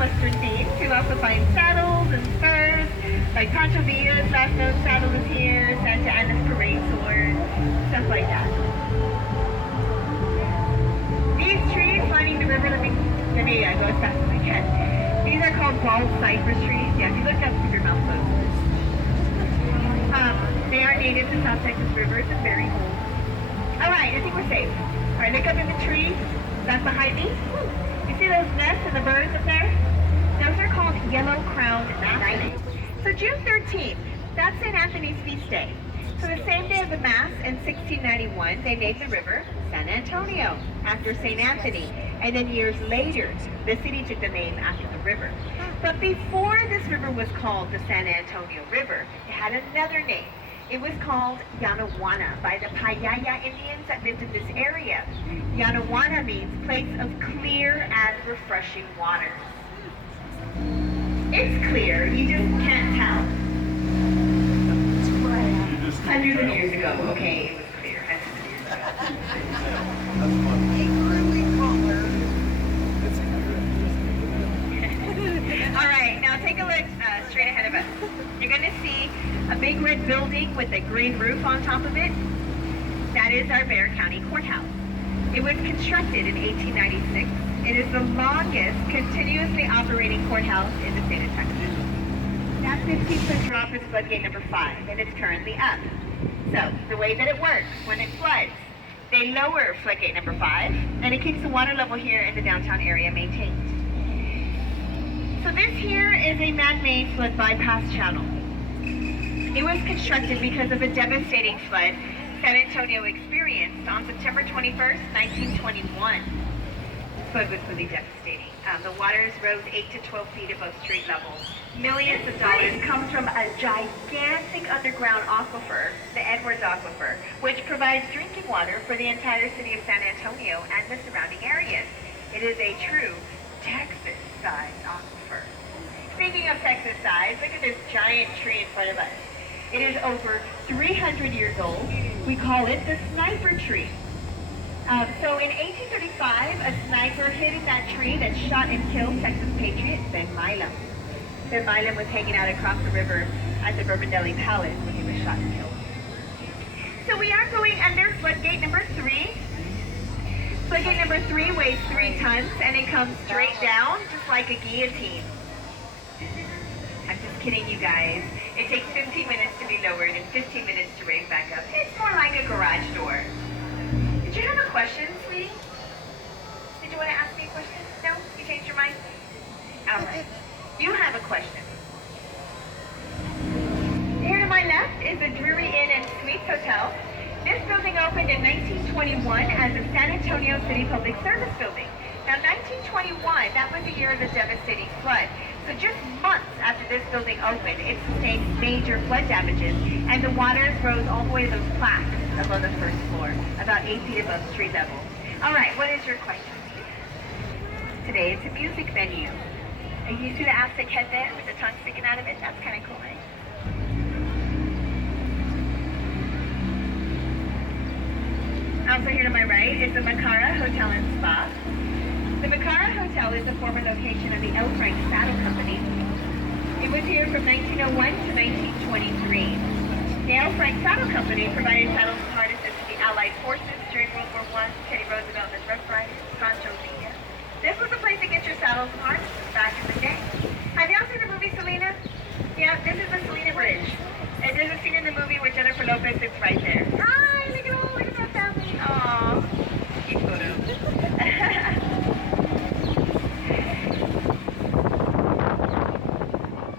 Western themes. You'll also find saddles and spurs, like Pancho Villa's last known saddle is here, Santa Anna's parade sword, stuff like that. These trees lining the river, let me go as fast as I can. These are called bald cypress trees. Yeah, if you look up, keep your mouth closed. They are native to South Texas rivers and very old. All right, I think we're safe. All right, look up in the trees. That's behind me. You see those nests and the birds up there? Those are called yellow-crowned nightings. So June 13th, that's St. Anthony's feast day. So the same day of the Mass in 1691, they named the river San Antonio after St. Anthony. And then years later, the city took the name after the river. But before this river was called the San Antonio River, it had another name. It was called Yanaguana by the Payaya Indians that lived in this area. Yanaguana means place of clear and refreshing waters. It's clear, you just can't tell. Hundreds of years ago, okay, it was clear, hundreds of years ago. All right, now take a look straight ahead of us. You're going to see a big red building with a green roof on top of it. That is our Bexar County Courthouse. It was constructed in 1896. It is the longest continuously operating courthouse in the state of Texas. That 15-foot drop is floodgate number 5, and it's currently up. So, the way that it works, when it floods, they lower floodgate number 5, and it keeps the water level here in the downtown area maintained. So this here is a man-made flood bypass channel. It was constructed because of a devastating flood San Antonio experienced on September 21st, 1921. The flood was really devastating. The waters rose 8 to 12 feet above street level. Millions of dollars comes from a gigantic underground aquifer, the Edwards Aquifer, which provides drinking water for the entire city of San Antonio and the surrounding areas. It is a true Texas-sized aquifer. Speaking of Texas size, look at this giant tree in front of us. It is over 300 years old. We call it the sniper tree. So in 1835, a sniper hid in that tree that shot and killed Texas patriot Ben Milam. Ben Milam was hanging out across the river at the Bourbondelli Palace when he was shot and killed. So we are going under floodgate number 3. Floodgate number 3 weighs 3 tons and it comes straight down just like a guillotine. I'm just kidding you guys. It takes 15 minutes to be lowered and 15 minutes to raise back up. It's more like a garage door. Did you have a question, sweetie? Did you want to ask me a question? No? You changed your mind? All right. You have a question. Here to my left is the Dreary Inn and Suites Hotel. This building opened in 1921 as the San Antonio City Public Service Building. Now, 1921, that was the year of the devastating flood. So just months after this building opened, it sustained major flood damages, and the waters rose all the way to those plaques above the first floor, about 8 feet above street level. All right, what is your question? Today, it's a music venue. And you see the Aztec head there with the tongue sticking out of it? That's kind of cool, right? Also here to my right is the Macara Hotel and Spa. The Macara Hotel is the former location of the L. Frank Saddle Company. It was here from 1901 to 1923. The L. Frank Saddle Company provided saddles and harnesses to the Allied forces during World War I, Teddy Roosevelt and Rough Riders, Pancho Villa. This was the place to get your saddles and harnesses back in the day. Have y'all seen the movie Selena? Yeah, this is the Selena Bridge. And there's a scene in the movie with Jennifer Lopez that's right there. Hi, look at that family. Aww, cute photo.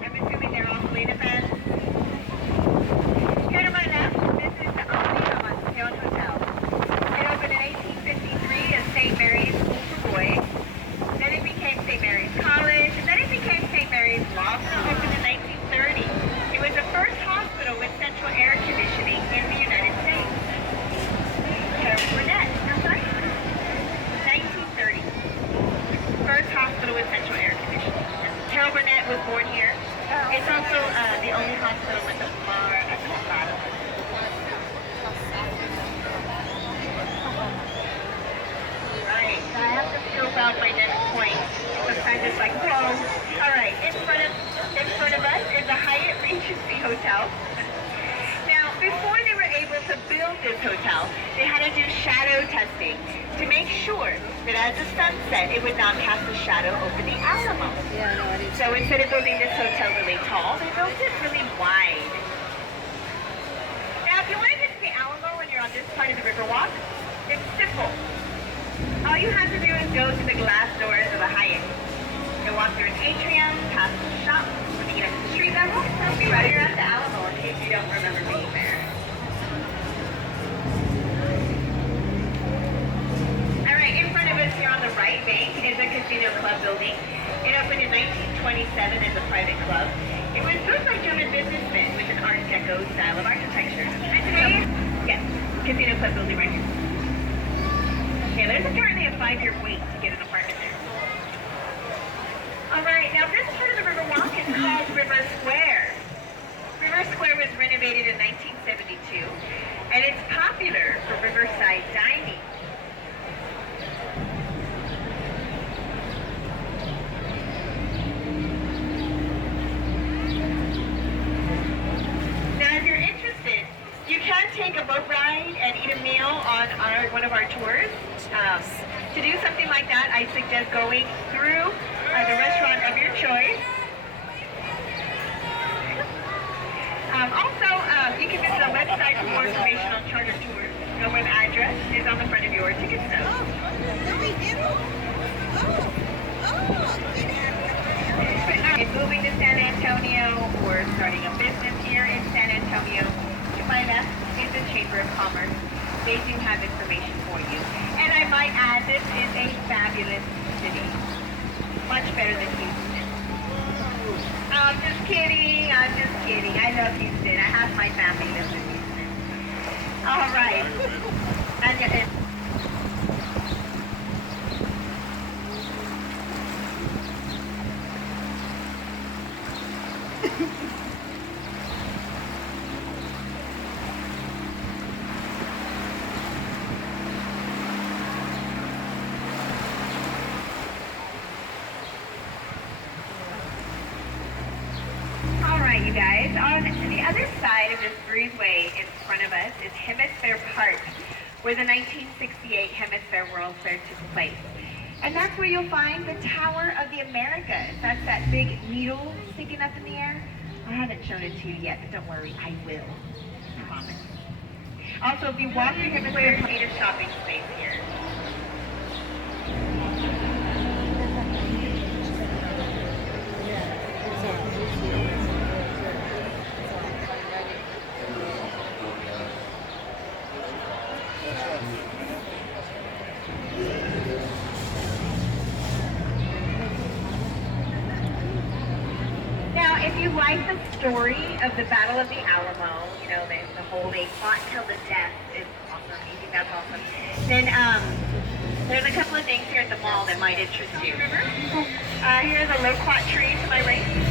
I'm assuming they're all Selena fans. Here to my left, this is the Alamo to make sure that as the sun set, it would not cast a shadow over the Alamo. Yeah, no, I didn't. So instead of building this hotel really tall, they built it really wide. Now, if you want to get to the Alamo when you're on this part of the Riverwalk, it's simple. All you have to do is go to the glass doors of a Hyatt. You'll walk through an atrium, past the shop, when you get up to the street level, you'll be right here at the Alamo in case you don't remember being there. Alright, in front of us here on the right bank is a casino club building. It opened in 1927 as a private club. It was built by German businessmen with an Art Deco style of architecture. And today, yes, casino club building right here. Yeah, there's apparently a 5-year wait to get an apartment there. Alright, now this part of the Riverwalk is called River Square. River Square was renovated in 1972, and it's popular for riverside dining. Now, if you're interested, you can take a boat ride and eat a meal on one of our tours. To do something like that, I suggest going through the restaurant of your choice. Also, you can visit our website for more information on charter tours. The web address is on the front of your ticket stub. If moving to San Antonio or starting a business here in San Antonio, to my left is the Chamber of Commerce. They do have information for you. And I might add, this is a fabulous city. Much better than Houston. I'm just kidding. I'm just kidding. I love Houston. I have my family lives in Houston. All right. Alright, you guys, on the other side of this breezeway in front of us is Hemisfair Park, where the 1968 Hemisfair World Fair took place. And that's where you'll find the Tower of the Americas. That's that big needle sticking up in the air. I haven't shown it to you yet, but don't worry, I will. I promise. Also, if you walk through Hemisfair, you need a shopping space here. Now, if you like the story of the Battle of the Alamo, you know, the whole they fought till the death is awesome. You think that's awesome? Then there's a couple of things here at the mall that might interest you. Here's a loquat tree to my right.